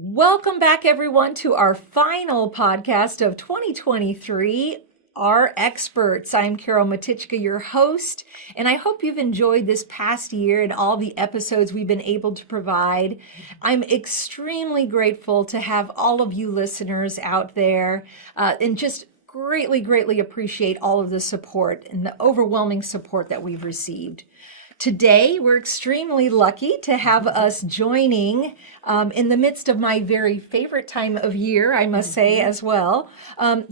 Welcome back, everyone, to our final podcast of 2023, RxPerts. I'm Carol Matichka, your host, and I hope you've enjoyed this past year and all the episodes we've been able to provide. I'm extremely grateful to have all of you listeners out there and just greatly appreciate all of the support and the overwhelming support that we've received. Today, we're extremely lucky to have us joining in the midst of my very favorite time of year, I must say as well,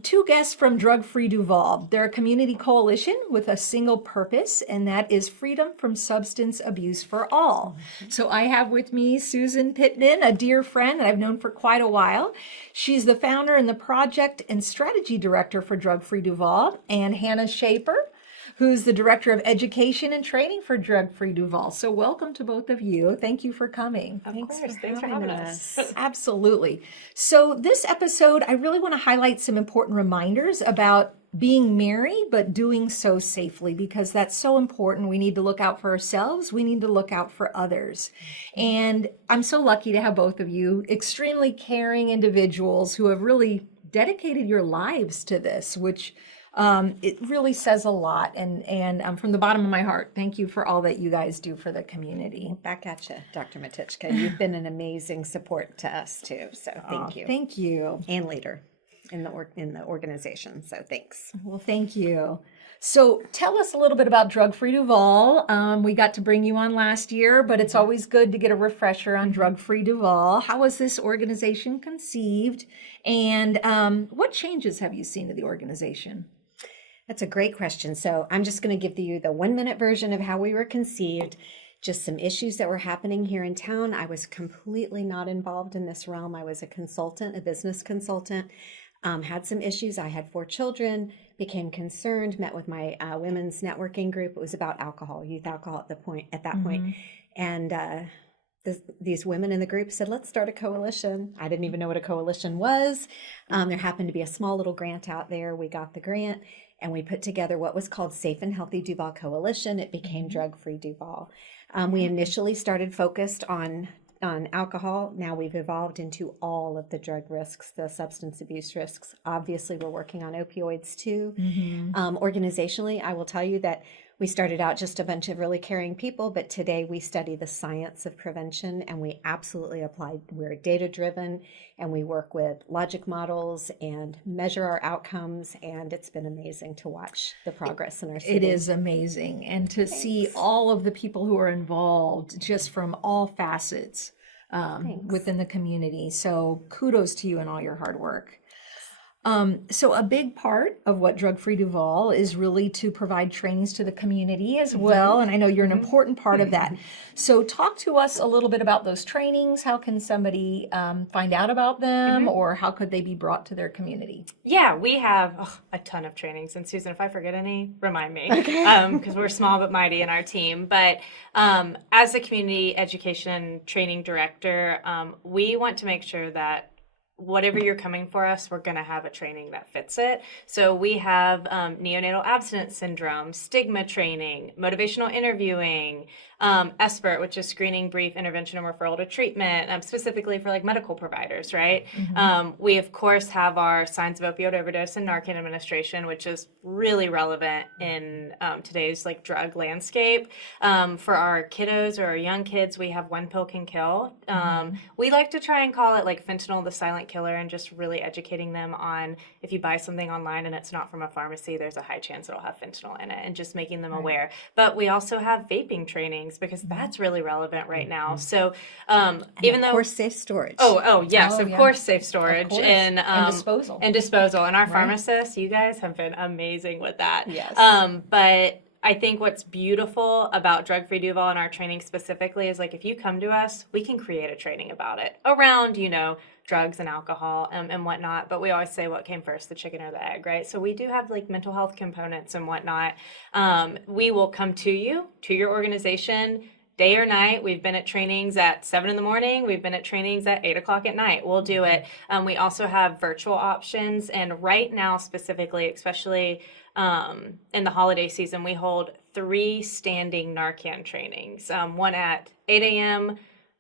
two guests from Drug Free Duval. They're a community coalition with a single purpose, and that is freedom from substance abuse for all. So I have with me Susan Pitman, a dear friend that I've known for quite a while. She's the founder and the project and strategy director for Drug Free Duval, and Hannah Schaper, who's the Director of Education and Training for Drug Free Duval. So welcome to both of you. Thank you for coming. Thanks for having us. Absolutely. So this episode, I really want to highlight some important reminders about being merry, but doing so safely, because that's so important. We need to look out for ourselves. We need to look out for others. And I'm so lucky to have both of you, extremely caring individuals who have really dedicated your lives to this, which it really says a lot, and from the bottom of my heart, thank you for all that you guys do for the community. Back at you, Dr. Matichka. You've been an amazing support to us too, so thank you. Thank you. And leader in the organization, so thanks. Well, thank you. So tell us a little bit about Drug Free Duval. We got to bring you on last year, but it's always good to get a refresher on Drug Free Duval. How was this organization conceived, and what changes have you seen to the organization? That's a great question. So I'm just going to give you the 1-minute version of how we were conceived, just some issues that were happening here in town. I was completely not involved in this realm. I was a consultant, a business consultant, had some issues. I had 4 children, became concerned, met with my women's networking group. It was about alcohol, youth alcohol at that point. And these women in the group said, let's start a coalition. I didn't even know what a coalition was. There happened to be a small little grant out there. We got the grant, and we put together what was called Safe and Healthy Duval Coalition. It became Drug Free Duval. We initially started focused on alcohol. Now we've evolved into all of the drug risks, the substance abuse risks. Obviously, we're working on opioids too. Organizationally, I will tell you that we started out just a bunch of really caring people, but today we study the science of prevention, and we absolutely apply. We're data-driven, and we work with logic models and measure our outcomes, and it's been amazing to watch the progress in our city. It is amazing, and to see all of the people who are involved just from all facets within the community. So kudos to you and all your hard work. So a big part of what Drug Free Duval is really to provide trainings to the community as well. And I know you're an important part of that. So talk to us a little bit about those trainings. How can somebody find out about them, or how could they be brought to their community? Yeah, we have a ton of trainings. And Susan, if I forget any, remind me. Because we're small but mighty in our team. But as a community education training director, we want to make sure that whatever you're coming for us, we're going to have a training that fits it. So we have neonatal abstinence syndrome, stigma training, motivational interviewing, RxPerts, which is screening, brief, intervention, and referral to treatment, specifically for like medical providers, right? We, of course, have our signs of opioid overdose and Narcan administration, which is really relevant in today's like drug landscape. For our kiddos or our young kids, we have One Pill Can Kill. We like to try and call it like fentanyl, the silent killer, and just really educating them on if you buy something online and it's not from a pharmacy, there's a high chance it'll have fentanyl in it, and just making them aware. But we also have vaping trainings because that's really relevant right now. So even though, of course, safe storage. Of course, safe storage and disposal. And our pharmacists, you guys have been amazing with that. Yes. But I think what's beautiful about Drug Free Duval and our training specifically is like if you come to us, we can create a training about it around, drugs and alcohol and whatnot. But we always say what came first, the chicken or the egg, right? So we do have like mental health components and whatnot. We will come to you, to your organization, day or night. We've been at trainings at 7 a.m. We've been at trainings at 8 o'clock at night. We'll do it. We also have virtual options. And right now specifically, especially in the holiday season, we hold 3 standing Narcan trainings. One at 8 a.m.,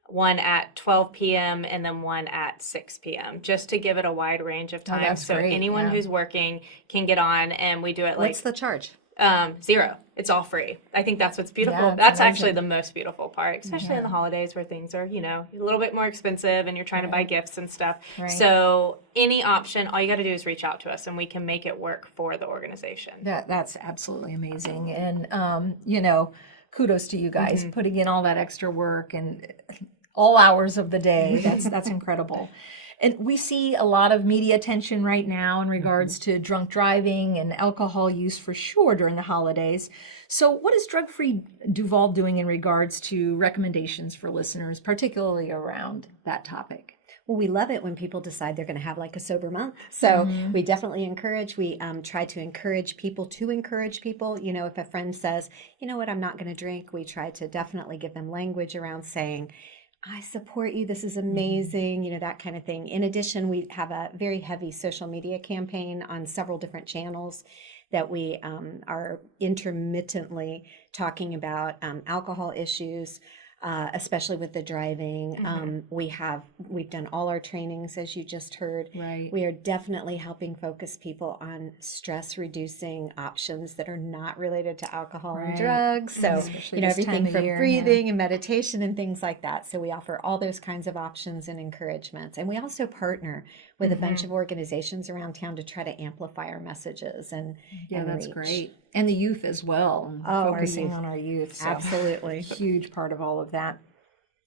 one at 12 p.m. and then one at 6 p.m. just to give it a wide range of time. that's So great, anyone yeah. who's working can get on, and we do it like What's the charge? $0. It's all free. I think that's what's beautiful. Yeah, it's That's amazing. actually the most beautiful part, especially in the holidays where things are, you know, a little bit more expensive and you're trying to buy gifts and stuff. Right. So any option, all you got to do is reach out to us and we can make it work for the organization. That's absolutely amazing. And, you know, kudos to you guys putting in all that extra work and all hours of the day. That's incredible. And we see a lot of media attention right now in regards to drunk driving and alcohol use for sure during the holidays. So what is Drug Free Duval doing in regards to recommendations for listeners, particularly around that topic? Well, we love it when people decide they're going to have like a sober month. So we definitely encourage, we try to encourage people to encourage people. You know, if a friend says, you know what, I'm not going to drink, we try to definitely give them language around saying, I support you. This is amazing. You know, that kind of thing. In addition, we have a very heavy social media campaign on several different channels that we are intermittently talking about alcohol issues, especially with the driving. We've done all our trainings, as you just heard. Right. We are definitely helping focus people on stress reducing options that are not related to alcohol and drugs. So, Especially you know, this time everything of from year, breathing and meditation and things like that. So we offer all those kinds of options and encouragements. And we also partner with a bunch of organizations around town to try to amplify our messages and That's reach. great. And the youth as well. Our Focusing youth. on our youth. So Absolutely. huge part of all of that.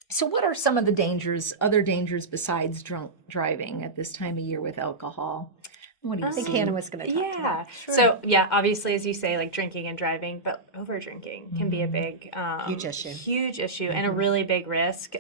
So what are some of the other dangers besides drunk driving at this time of year with alcohol? What do you I think see? Hannah was going to talk to that. So obviously, as you say, like drinking and driving, but over drinking can be a big, huge issue, and a really big risk.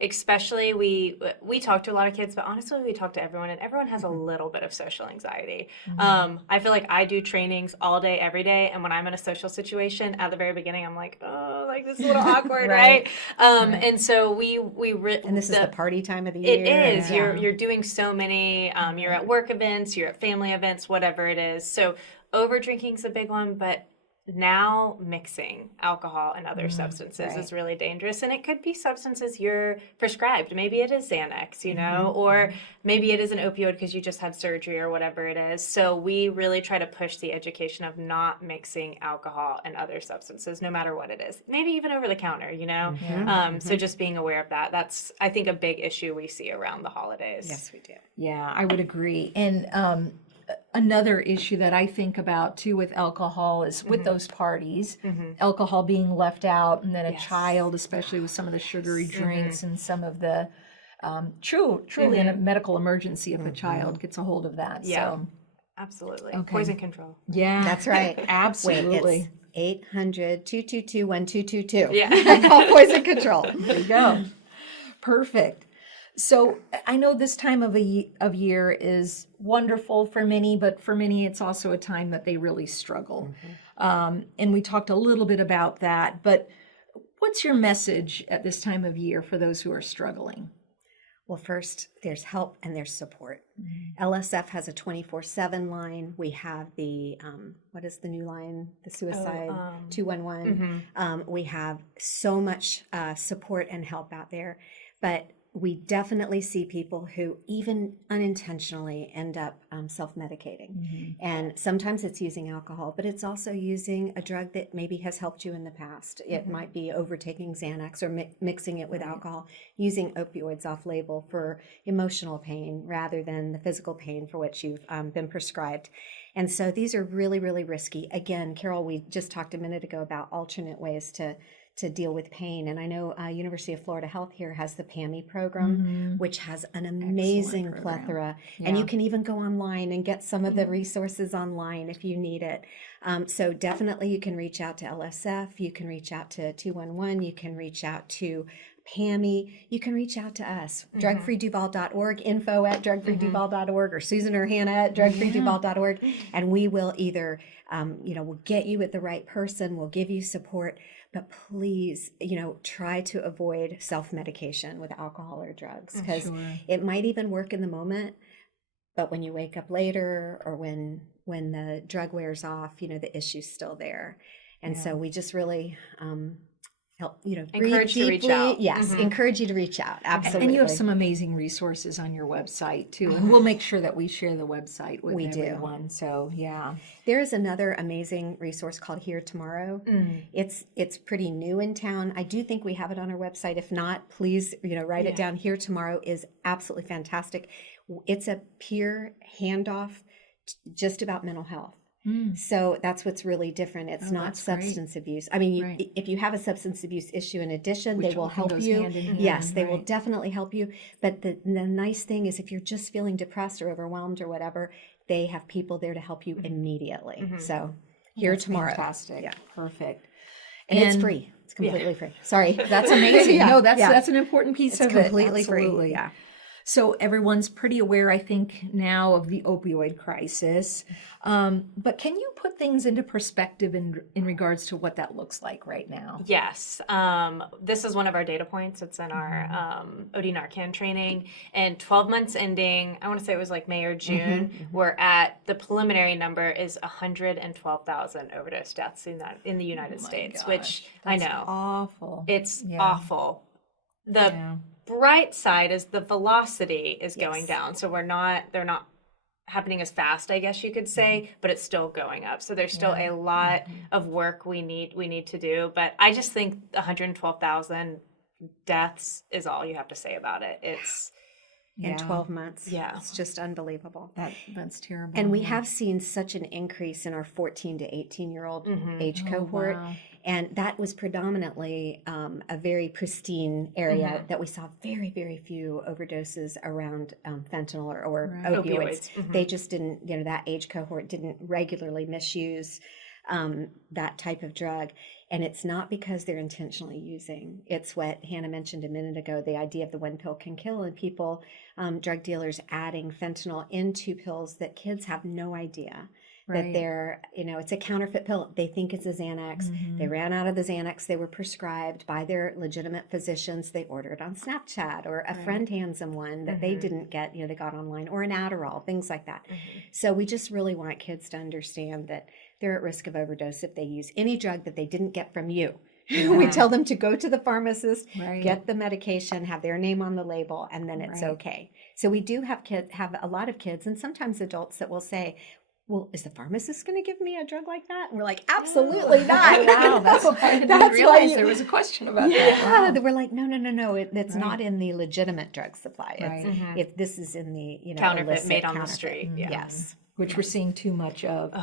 Especially we talk to a lot of kids, but honestly, we talk to everyone, and everyone has a little bit of social anxiety. I feel like I do trainings all day, every day, and when I'm in a social situation, at the very beginning, I'm like, oh, like this is a little awkward, right? And so And this is the party time of the year. It is. You're doing so many. You're at work events, you're at family events, whatever it is. So over drinking's a big one, but now mixing alcohol and other substances is really dangerous. And it could be substances you're prescribed. Maybe it is Xanax, you know, or maybe it is an opioid because you just had surgery or whatever it is. So we really try to push the education of not mixing alcohol and other substances, no matter what it is. Maybe even over the counter, you know. So just being aware of that. That's, I think, a big issue we see around the holidays. Yes, we do. Yeah, I would agree. And another issue that I think about too with alcohol is with those parties, alcohol being left out, and then a child, especially with some of the sugary drinks and some of the truly in a medical emergency if a child gets a hold of that. Yeah. So, Absolutely. Okay. Poison control. yeah, That's right. absolutely. Wait, it's 800-222-1222. Yeah. Call poison control. There you go. Perfect. So I know this time of year is wonderful for many, but for many it's also a time that they really struggle. And we talked a little bit about that, but what's your message at this time of year for those who are struggling? Well, first, there's help and there's support. LSF has a 24/7 line. We have the, what is the new line? The suicide 211. We have so much support and help out there. But we definitely see people who even unintentionally end up self-medicating. And sometimes it's using alcohol, but it's also using a drug that maybe has helped you in the past. It might be overtaking Xanax or mixing it with alcohol, using opioids off-label for emotional pain rather than the physical pain for which you've been prescribed. And so these are really, really risky. Again, Carol, we just talked a minute ago about alternate ways to deal with pain. And I know University of Florida Health here has the PAMI program, which has an amazing plethora. And you can even go online and get some of the resources online if you need it. So definitely you can reach out to LSF, you can reach out to 211, you can reach out to PAMI, you can reach out to us, drugfreeduval.org, info@drugfreeduval.org, or Susan or Hannah at drugfreeduval.org. And we will either, we'll get you with the right person, we'll give you support. But please, try to avoid self-medication with alcohol or drugs, because it might even work in the moment, but when you wake up later or when the drug wears off, the issue's still there. And so we just really help, breathe Encourage to reach deeply. out. Yes, encourage you to reach out. Absolutely. And you have some amazing resources on your website too. And we'll make sure that we share the website with everyone. So yeah. There is another amazing resource called Here Tomorrow. It's pretty new in town. I do think we have it on our website. If not, please, write it down. Here Tomorrow is absolutely fantastic. It's a peer handoff just about mental health. So that's what's really different. It's not substance abuse. I mean, if you have a substance abuse issue in addition, they will help you. Hand in hand, yes, they will definitely help you. But the nice thing is if you're just feeling depressed or overwhelmed or whatever, they have people there to help you immediately. So Here Tomorrow. Fantastic. Yeah. Perfect. And it's free. It's completely free. Sorry. That's amazing. No, that's an important piece of it. Completely Absolutely. free. Yeah. So everyone's pretty aware, I think, now of the opioid crisis. But can you put things into perspective in regards to what that looks like right now? Yes. This is one of our data points. It's in our OD Narcan training. And 12 months ending, I want to say it was like May or June, we're at, the preliminary number is 112,000 overdose deaths in the United States, which I know. Awful. It's awful. The bright side is the velocity is going down. So they're not happening as fast, I guess you could say, but it's still going up. So there's still a lot of work we need to do. But I just think 112,000 deaths is all you have to say about it. It's in 12 months. Yeah. It's just unbelievable. That's terrible. And we have seen such an increase in our 14 to 18-year-old age cohort. Wow. And that was predominantly a very pristine area that we saw very, very few overdoses around fentanyl or opioids. They just didn't, that age cohort didn't regularly misuse that type of drug. And it's not because they're intentionally using. It's what Hannah mentioned a minute ago, the idea of the one pill can kill, and people, drug dealers adding fentanyl into pills that kids have no idea that they're, it's a counterfeit pill. They think it's a Xanax. They ran out of the Xanax they were prescribed by their legitimate physicians. They order it on Snapchat, or a friend hands them one that they didn't get, they got online, or an Adderall, things like that. So we just really want kids to understand that they're at risk of overdose if they use any drug that they didn't get from you. We tell them to go to the pharmacist, get the medication, have their name on the label, and then it's okay. So we do have a lot of kids, and sometimes adults that will say, well, is the pharmacist going to give me a drug like that? And we're like, absolutely not. Wow, I didn't realize there was a question about that. Yeah, we're like, no. It's not in the legitimate drug supply. This is in the counterfeit, made on the street. Yes, which we're seeing too much of.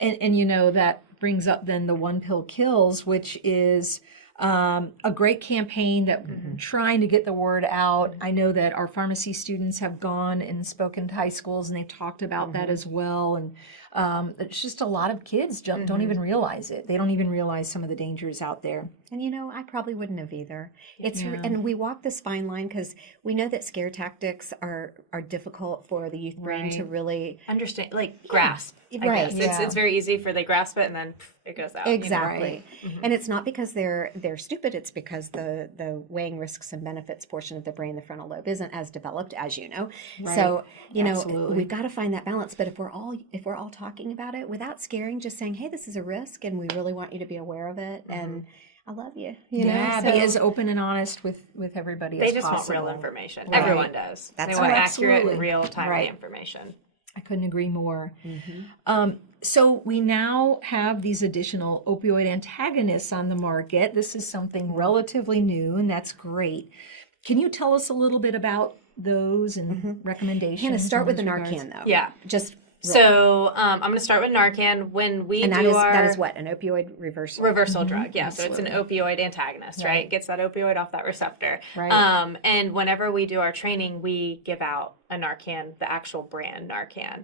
And that brings up then the one pill kills, which is a great campaign that trying to get the word out. I know that our pharmacy students have gone and spoken to high schools, and they've talked about that as well. And it's just a lot of kids don't even realize it. They don't even realize some of the dangers out there. And I probably wouldn't have either. And we walk this fine line because we know that scare tactics are difficult for the youth brain to really understand, grasp. I guess. It's very easy for they grasp it and then it goes out. Exactly. And it's not because they're stupid. It's because the weighing risks and benefits portion of the brain, the frontal lobe, isn't as developed as you know. So we've got to find that balance. But if we're all talking about it without scaring, just saying, hey, this is a risk, and we really want you to be aware of it, and I love you. Be as open and honest with everybody as possible. They just want real information. Everyone does. They want accurate and real timely information. I couldn't agree more. So we now have these additional opioid antagonists on the market. This is something relatively new, and that's great. Can you tell us a little bit about those and recommendations? Hannah, start with the Narcan, though. Yeah. So I'm going to start with Narcan. When we that is what, an opioid reversal drug. Yeah, so it's an opioid antagonist, right? Gets that opioid off that receptor. Right. And whenever we do our training, we give out a Narcan, the actual brand Narcan.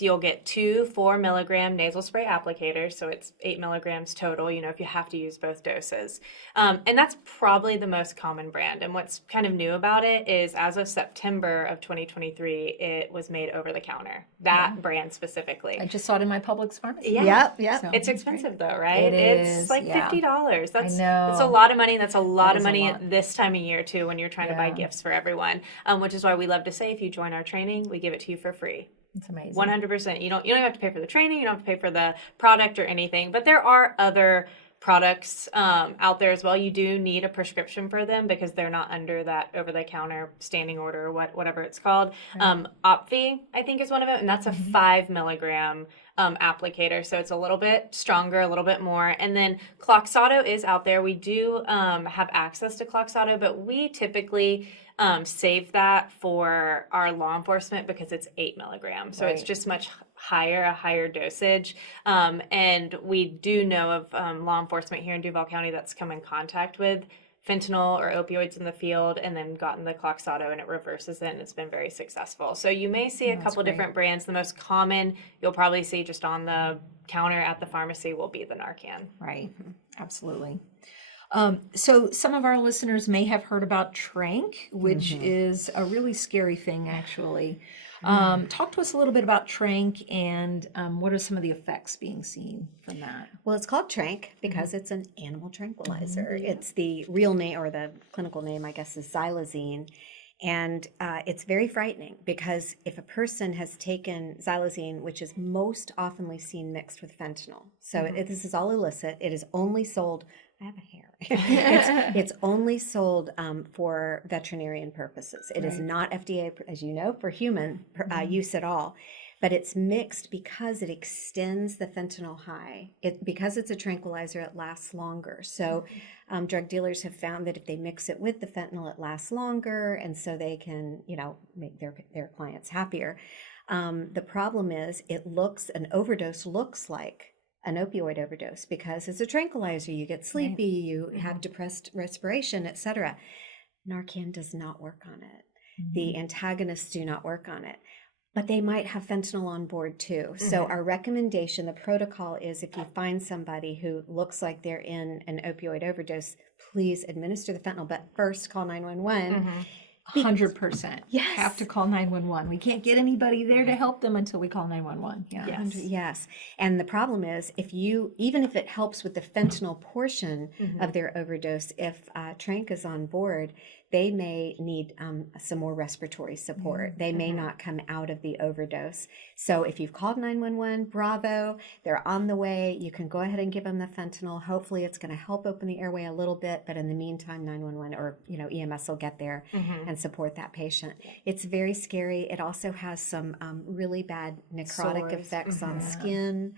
You'll get 2 4-milligram nasal spray applicators, so it's 8 milligrams total, if you have to use both doses. And that's probably the most common brand. And what's kind of new about it is as of September of 2023, it was made over the counter, that brand specifically. I just saw it in my Publix pharmacy. Yep. So it's expensive though, right? It's like $50. That's a lot of money. That's a lot of money at this time of year too, when you're trying to buy gifts for everyone, which is why we love to say, if you join our training, we give it to you for free. It's amazing. 100%. You don't have to pay for the training. You don't have to pay for the product or anything. But there are other products out there as well. You do need a prescription for them because they're not under that over-the-counter standing order, or whatever it's called. Right. Opvi, I think, is one of them, and that's a 5 milligram applicator, so it's a little bit stronger, a little bit more. And then Cloxato is out there. We do have access to Cloxato, but we typically save that for our law enforcement because it's 8 milligrams, so it's just much higher, a higher dosage. And we do know of law enforcement here in Duval County that's come in contact with fentanyl or opioids in the field and then gotten the Cloxato and it reverses it, and it's been very successful. So you may see a couple different brands. The most common you'll probably see just on the counter at the pharmacy will be the Narcan. Right. Absolutely. So some of our listeners may have heard about Tranq, which is a really scary thing, actually. Talk to us a little bit about Tranq and what are some of the effects being seen from that? Well, it's called Tranq because it's an animal tranquilizer. It's the real name, or the clinical name, I guess, is xylazine. And it's very frightening because if a person has taken xylazine, which is most oftenly seen mixed with fentanyl, so this is all illicit. It is only sold. I have a hair. It's only sold for veterinarian purposes. It is not FDA, as you know, for human use at all. But it's mixed because it extends the fentanyl high. Because it's a tranquilizer, it lasts longer. So drug dealers have found that if they mix it with the fentanyl, it lasts longer, and so they can, make their clients happier. The problem is, an overdose looks like an opioid overdose because it's a tranquilizer. You get sleepy, you have depressed respiration, etc. Narcan does not work on it. The antagonists do not work on it. But they might have fentanyl on board too. So our recommendation, the protocol is, if you find somebody who looks like they're in an opioid overdose, please administer the fentanyl, but first call 911. 100%. Yes. Have to call 911. We can't get anybody there to help them until we call 911. Yeah. Yes. And the problem is, even if it helps with the fentanyl portion of their overdose, if Tranq is on board, they may need some more respiratory support. They may not come out of the overdose. So if you've called 911, bravo, they're on the way. You can go ahead and give them the fentanyl. Hopefully it's going to help open the airway a little bit, but in the meantime, 911 or EMS will get there and support that patient. It's very scary. It also has some really bad necrotic effects on skin.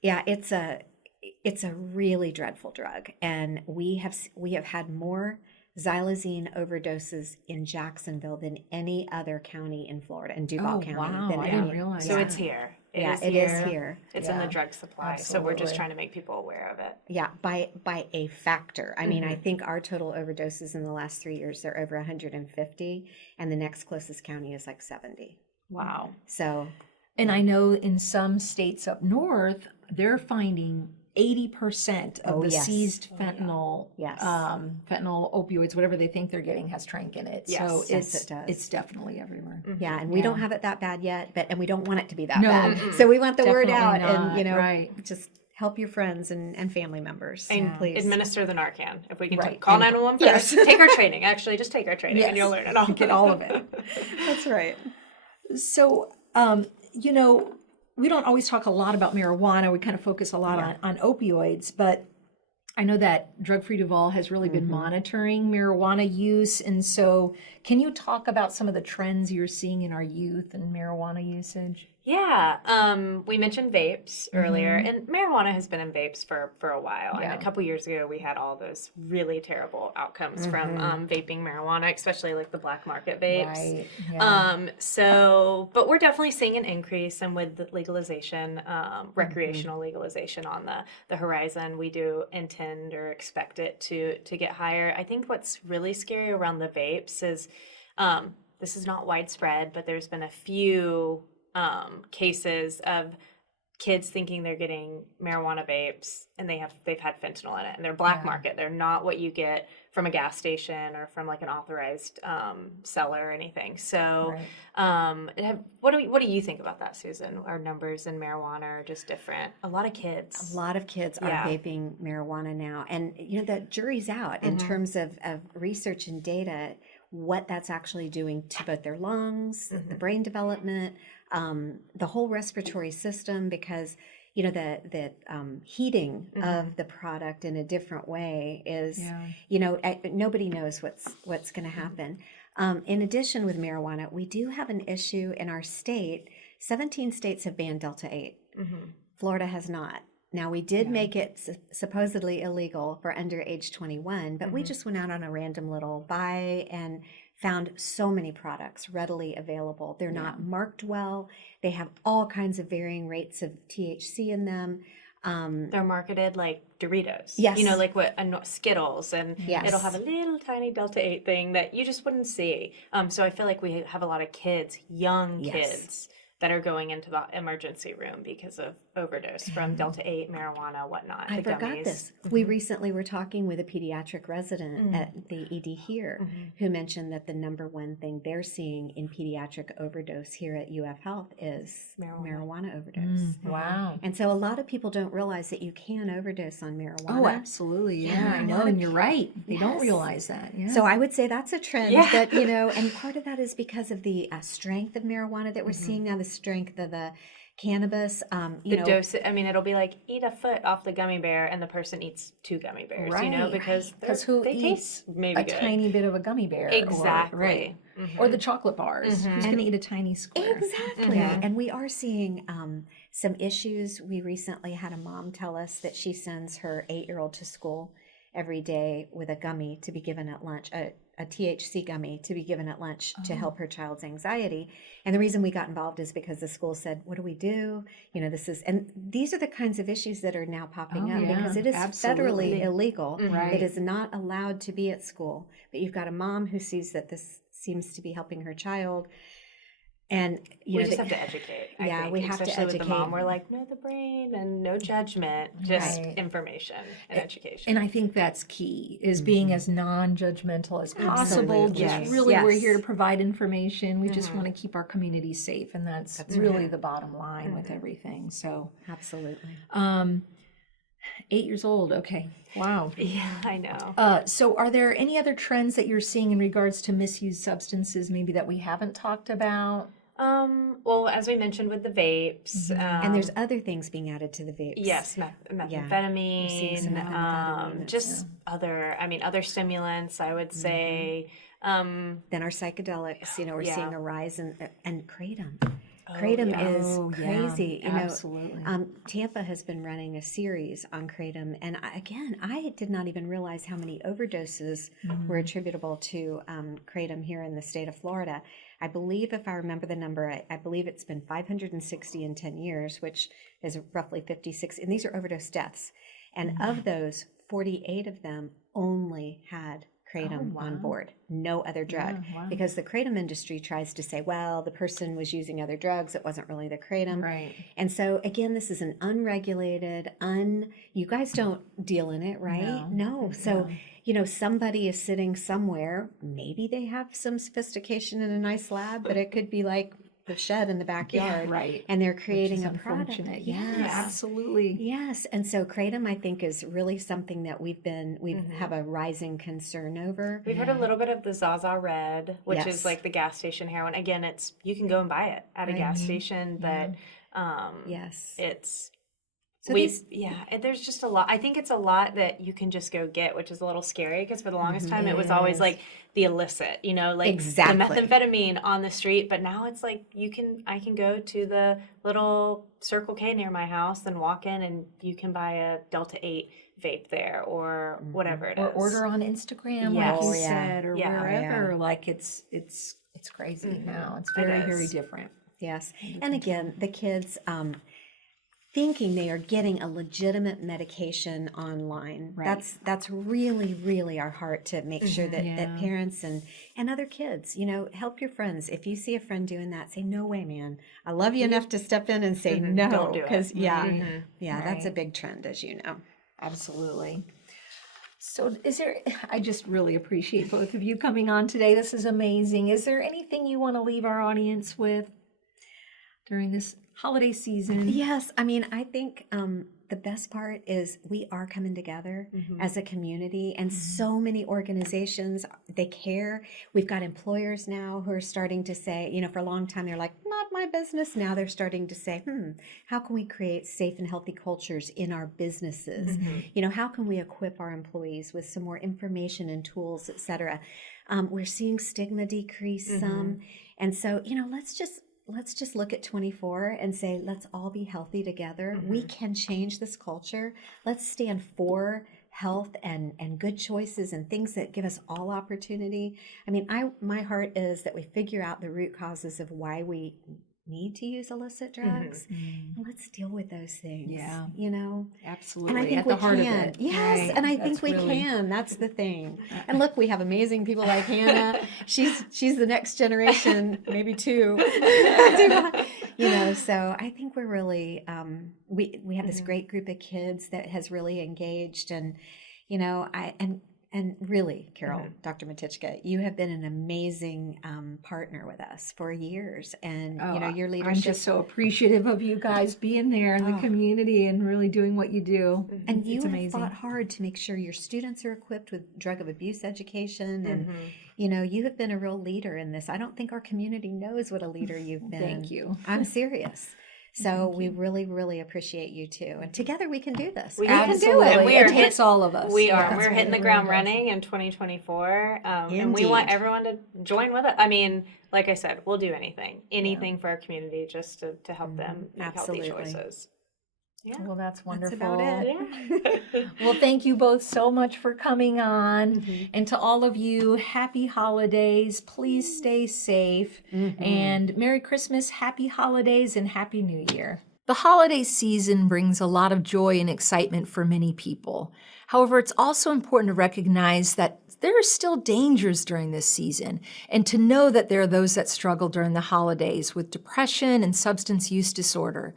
It's a really dreadful drug, and we have had more xylazine overdoses in Jacksonville than any other county in Florida, in Duval County. Wow, Than I didn't realize So that. it's here. It is here. It's in the drug supply. So we're just trying to make people aware of it. Yeah, by a factor. I mean, I think our total overdoses in the last 3 years are over 150, and the next closest county is like 70. Wow. So, And I know in some states up north, they're finding 80% of the seized fentanyl, fentanyl, opioids, whatever they think they're getting, has Tranq in it. Yes. So Yes, it does. it's definitely everywhere. yeah, and we don't have it that bad yet, and we don't want it to be that bad. So we want the word out, Definitely not. and Right. just help your friends and family members. And please administer the Narcan. If we can Right. call 911 first. Take our training. Actually, just take our training and you'll learn it all. Get all of it. That's right. So, we don't always talk a lot about marijuana. We kind of focus a lot on opioids, but I know that Drug Free Duval has really been monitoring marijuana use. And so can you talk about some of the trends you're seeing in our youth and marijuana usage? Yeah, we mentioned vapes earlier, and marijuana has been in vapes for a while. And a couple years ago, we had all those really terrible outcomes from vaping marijuana, especially like the black market vapes. Right. Yeah. But we're definitely seeing an increase, and with the legalization, recreational legalization on the horizon, we do intend or expect it to get higher. I think what's really scary around the vapes is this is not widespread, but there's been a few cases of kids thinking they're getting marijuana vapes and they've had fentanyl in it, and they're black market. They're not what you get from a gas station or from like an authorized seller or anything. So what do you think about that, Susan? Our numbers in marijuana are just different. A lot of kids are vaping marijuana now, and the jury's out in terms of research and data, what that's actually doing to both their lungs, the brain development, the whole respiratory system, because the heating of the product in a different way is, nobody knows what's going to happen. In addition, with marijuana, we do have an issue in our state. 17 states have banned Delta 8. Florida has not. Now, we did make it supposedly illegal for under age 21, but we just went out on a random little buy and found so many products readily available. They're not marked well. They have all kinds of varying rates of THC in them. They're marketed like Doritos. Yes. Like what Skittles, and it'll have a little tiny Delta 8 thing that you just wouldn't see. So I feel like we have a lot of kids, young kids, that are going into the emergency room because of overdose from Delta 8, marijuana, whatnot. I forgot this. We recently were talking with a pediatric resident at the ED here who mentioned that the number one thing they're seeing in pediatric overdose here at UF Health is marijuana overdose. Wow. And so a lot of people don't realize that you can overdose on marijuana. Oh, absolutely. Yeah, I know. And you're right. They don't realize that. Yeah. So I would say that's a trend that, and part of that is because of the strength of marijuana that we're seeing now, the strength of the cannabis. The dose, it'll be like eat a foot off the gummy bear and the person eats 2 gummy bears, because who they eats taste maybe a tiny bit of a gummy bear? Exactly. Or the chocolate bars. Who's going to eat a tiny square? Exactly. And we are seeing some issues. We recently had a mom tell us that she sends her 8-year-old to school every day with a gummy to be given at lunch, a THC gummy to be given at lunch to help her child's anxiety. And the reason we got involved is because the school said, what do we do? And these are the kinds of issues that are now popping up because it is federally illegal. It is not allowed to be at school. But you've got a mom who sees that this seems to be helping her child. And we just have to educate. I think, we have to educate. With the mom, we're like, know the brain and no judgment, just information and education. And I think that's key, is being as non-judgmental as possible. Absolutely. Just really, we're here to provide information. We just want to keep our community safe, and that's really the bottom line with everything. So absolutely. 8 years old. Okay. Wow. Yeah, I know. So are there any other trends that you're seeing in regards to misused substances, maybe that we haven't talked about? Well, as we mentioned with the vapes, and there's other things being added to the vapes. Yes, methamphetamine, just other stimulants, I would say. Then our psychedelics, we're seeing a rise and kratom. Kratom is crazy. Absolutely. Tampa has been running a series on kratom, and I did not even realize how many overdoses were attributable to kratom here in the state of Florida. I believe, if I remember the number, I believe it's been 560 in 10 years, which is roughly 56, and these are overdose deaths. And of those, 48 of them only had kratom on board, no other drug, because the kratom industry tries to say, well, the person was using other drugs, it wasn't really the kratom. Right. And so again, this is an unregulated, you guys don't deal in it, right? No. So, somebody is sitting somewhere, maybe they have some sophistication in a nice lab, but it could be like the shed in the backyard, right? And they're creating a product. Yes, absolutely. Yes, and so kratom, I think, is really something that we have a rising concern over. We've heard a little bit of the Zaza Red, which is like the gas station heroin. Again, you can go and buy it at a gas station, but it's. So there's just a lot. I think it's a lot that you can just go get, which is a little scary because for the longest time it was always like the illicit, the methamphetamine on the street. But now it's like I can go to the little Circle K near my house and walk in, and you can buy a Delta 8 vape there or whatever it is. Or order on Instagram, like you said, or wherever. Like it's crazy now. It's very, very different. Yes, and again, the kids. Thinking they are getting a legitimate medication online. Right. That's really, really our heart to make sure that, that parents and other kids, help your friends. If you see a friend doing that, say, no way, man. I love you enough to step in and say no. Because that's a big trend, as you know. Absolutely. So I just really appreciate both of you coming on today. This is amazing. Is there anything you want to leave our audience with during this holiday season? Yes. I mean, I think the best part is we are coming together as a community, and so many organizations, they care. We've got employers now who are starting to say, you know, for a long time, they're like, not my business. Now they're starting to say, how can we create safe and healthy cultures in our businesses? You know, how can we equip our employees with some more information and tools, et cetera? We're seeing stigma decrease some. And so, you know, let's just look at 24 and say, let's all be healthy together. We can change this culture. Let's stand for health and good choices and things that give us all opportunity. I mean, my heart is that we figure out the root causes of why we need to use illicit drugs. And let's deal with those things. Yeah. You know? Absolutely. And I think at the heart can. of it. Yes, Right. and I think That's we really- can. That's the thing. And look, we have amazing people like Hannah. She's the next generation, maybe two. You know, so I think we're really we have this great group of kids that has really engaged, and you know, and really, Carol, Dr. Matichka, you have been an amazing partner with us for years, and you know, your leadership. I'm just so appreciative of you guys being there in the community and really doing what you do. And you It's have amazing. fought hard to make sure your students are equipped with drug of abuse education, and you know, you have been a real leader in this. I don't think our community knows what a leader you've been. Thank you. I'm serious. So we really, really appreciate you too. And together we can do this. We can do Absolutely. it. And we It are takes all of us. We Yeah, are. that's We're what hitting the it ground really does. running in 2024. And we want Indeed. everyone to join with us. I mean, like I said, we'll do anything for our community just to help them make Absolutely. healthy choices. Yeah. Well, that's wonderful. about it. Yeah. Well, thank you both so much for coming on. And to all of you, happy holidays. Please stay safe. And Merry Christmas, happy holidays, and Happy New Year. The holiday season brings a lot of joy and excitement for many people. However, it's also important to recognize that there are still dangers during this season, and to know that there are those that struggle during the holidays with depression and substance use disorder.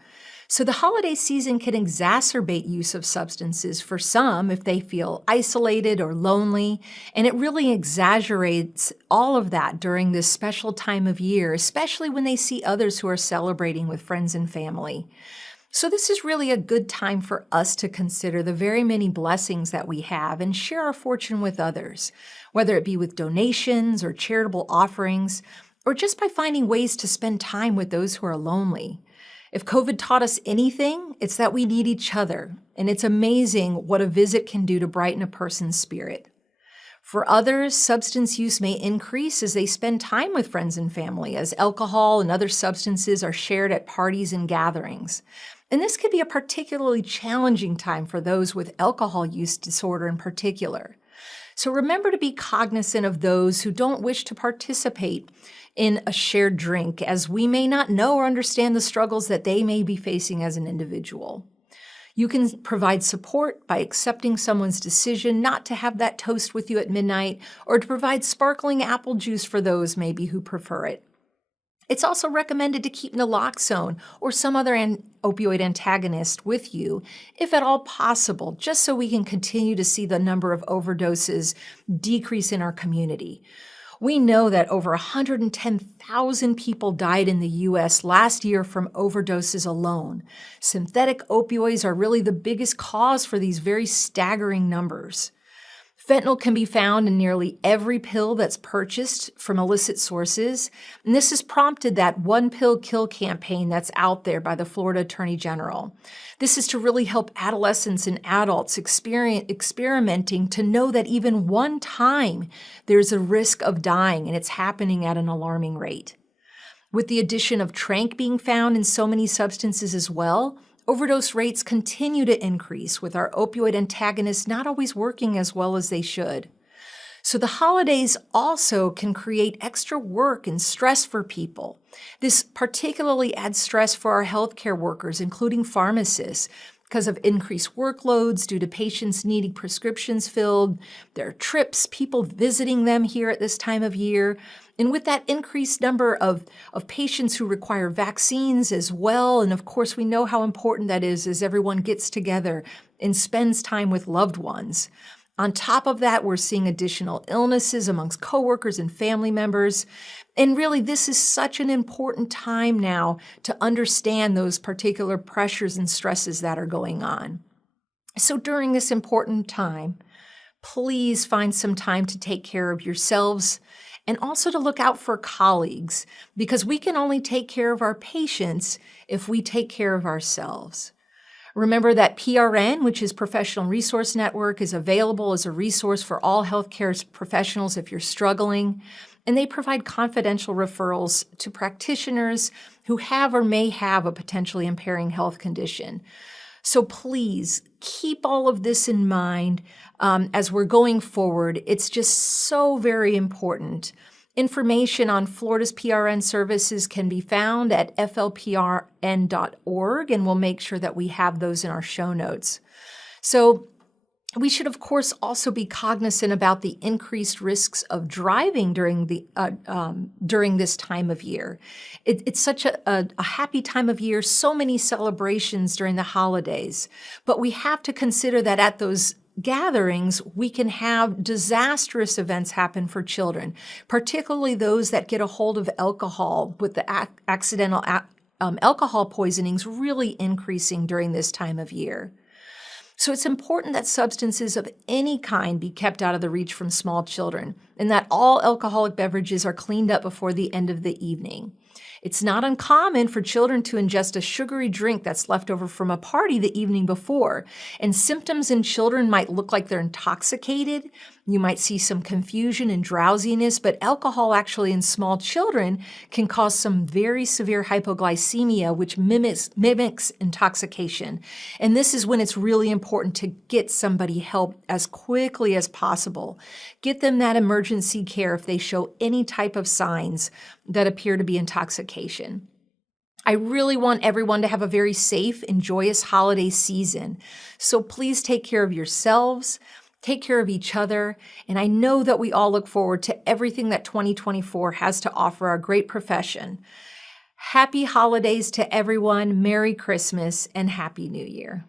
So the holiday season can exacerbate use of substances for some if they feel isolated or lonely, and it really exaggerates all of that during this special time of year, especially when they see others who are celebrating with friends and family. So this is really a good time for us to consider the very many blessings that we have and share our fortune with others, whether it be with donations or charitable offerings, or just by finding ways to spend time with those who are lonely. If COVID taught us anything, it's that we need each other, and it's amazing what a visit can do to brighten a person's spirit. For others, substance use may increase as they spend time with friends and family, as alcohol and other substances are shared at parties and gatherings. And this could be a particularly challenging time for those with alcohol use disorder in particular. So remember to be cognizant of those who don't wish to participate in a shared drink, as we may not know or understand the struggles that they may be facing as an individual. You can provide support by accepting someone's decision not to have that toast with you at midnight, or to provide sparkling apple juice for those maybe who prefer it. It's also recommended to keep naloxone or some other opioid antagonist with you, if at all possible, just so we can continue to see the number of overdoses decrease in our community. We know that over 110,000 people died in the U.S. last year from overdoses alone. Synthetic opioids are really the biggest cause for these very staggering numbers. Fentanyl can be found in nearly every pill that's purchased from illicit sources, and this has prompted that One Pill Kill campaign that's out there by the Florida Attorney General. This is to really help adolescents and adults experimenting to know that even one time there's a risk of dying, and it's happening at an alarming rate. With the addition of Tranq being found in so many substances as well, overdose rates continue to increase, with our opioid antagonists not always working as well as they should. So the holidays also can create extra work and stress for people. This particularly adds stress for our healthcare workers, including pharmacists, because of increased workloads due to patients needing prescriptions filled, their trips, people visiting them here at this time of year. And with that increased number of patients who require vaccines as well, and of course we know how important that is as everyone gets together and spends time with loved ones. On top of that, we're seeing additional illnesses amongst coworkers and family members. And really, this is such an important time now to understand those particular pressures and stresses that are going on. So during this important time, please find some time to take care of yourselves and also to look out for colleagues, because we can only take care of our patients if we take care of ourselves. Remember that PRN, which is Professional Resource Network, is available as a resource for all healthcare professionals if you're struggling, and they provide confidential referrals to practitioners who have or may have a potentially impairing health condition. So please keep all of this in mind as we're going forward. It's just so very important. Information on Florida's PRN services can be found at flprn.org, and we'll make sure that we have those in our show notes. So we should, of course, also be cognizant about the increased risks of driving during this time of year. It's such a happy time of year, so many celebrations during the holidays, but we have to consider that at those gatherings, we can have disastrous events happen for children, particularly those that get a hold of alcohol, with the accidental alcohol poisonings really increasing during this time of year. So it's important that substances of any kind be kept out of the reach from small children, and that all alcoholic beverages are cleaned up before the end of the evening. It's not uncommon for children to ingest a sugary drink that's left over from a party the evening before, and symptoms in children might look like they're intoxicated. You might see some confusion and drowsiness, but alcohol actually in small children can cause some very severe hypoglycemia, which mimics intoxication. And this is when it's really important to get somebody help as quickly as possible. Get them that emergency care if they show any type of signs that appear to be intoxication. I really want everyone to have a very safe and joyous holiday season. So please take care of yourselves, take care of each other, and I know that we all look forward to everything that 2024 has to offer our great profession. Happy holidays to everyone, Merry Christmas, and Happy New Year.